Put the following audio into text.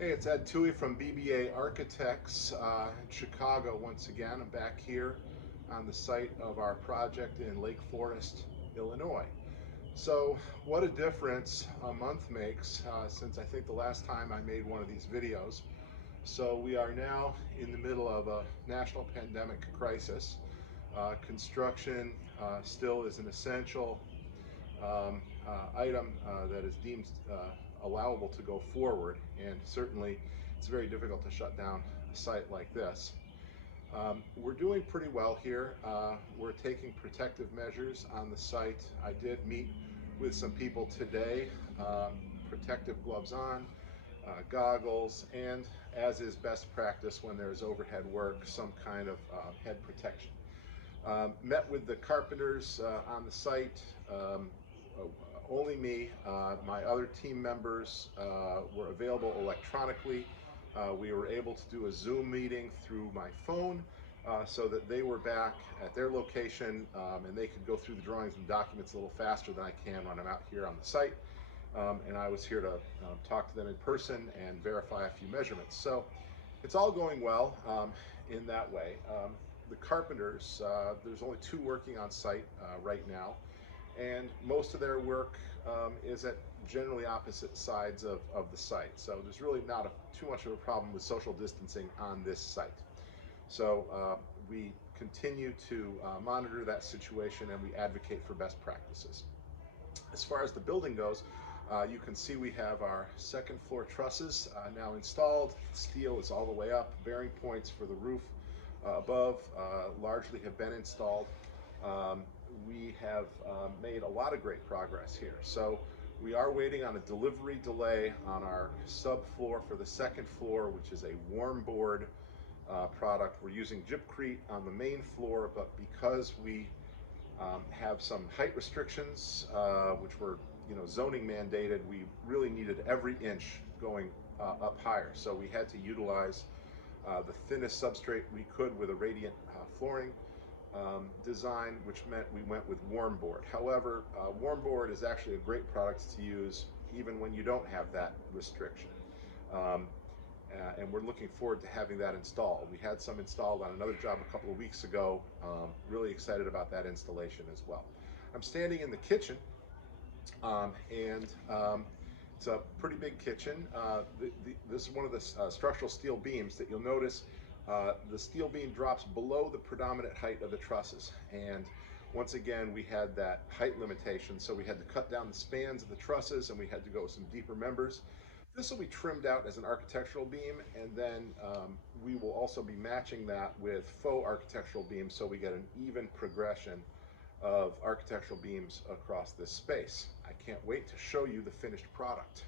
Hey, it's Ed Toohey from BBA Architects in Chicago once again. I'm back here on the site of our project in Lake Forest, Illinois. So what a difference a month makes since I think the last time I made one of these videos. So we are now in the middle of a national pandemic crisis. Construction still is an essential item that is deemed allowable to go forward, and certainly it's very difficult to shut down a site like this. We're doing pretty well here. We're taking protective measures on the site. I did meet with some people today, protective gloves on, goggles, and as is best practice when there's overhead work, some kind of head protection. Met with the carpenters on the site. Only me. My other team members were available electronically. We were able to do a Zoom meeting through my phone so that they were back at their location and they could go through the drawings and documents a little faster than I can when I'm out here on the site. And I was here to talk to them in person and verify a few measurements. So it's all going well in that way. The carpenters, there's only two working on site right now, and most of their work is at generally opposite sides of the site. So there's really not too much of a problem with social distancing on this site. So we continue to monitor that situation and we advocate for best practices. As far as the building goes, you can see we have our second floor trusses now installed. Steel is all the way up. Bearing points for the roof above largely have been installed. We have made a lot of great progress here. So we are waiting on a delivery delay on our subfloor for the second floor, which is a warm board product. We're using Gypcrete on the main floor, but because we have some height restrictions, which were zoning mandated, we really needed every inch going up higher. So we had to utilize the thinnest substrate we could with a radiant flooring design, which meant we went with warm board. However, warm board is actually a great product to use even when you don't have that restriction. And we're looking forward to having that installed. We had some installed on another job a couple of weeks ago. Really excited about that installation as well. I'm standing in the kitchen, and it's a pretty big kitchen. This is one of the structural steel beams that you'll notice. The steel beam drops below the predominant height of the trusses, and once again we had that height limitation, so we had to cut down the spans of the trusses and we had to go with some deeper members. This will be trimmed out as an architectural beam, and then we will also be matching that with faux architectural beams so we get an even progression of architectural beams across this space. I can't wait to show you the finished product.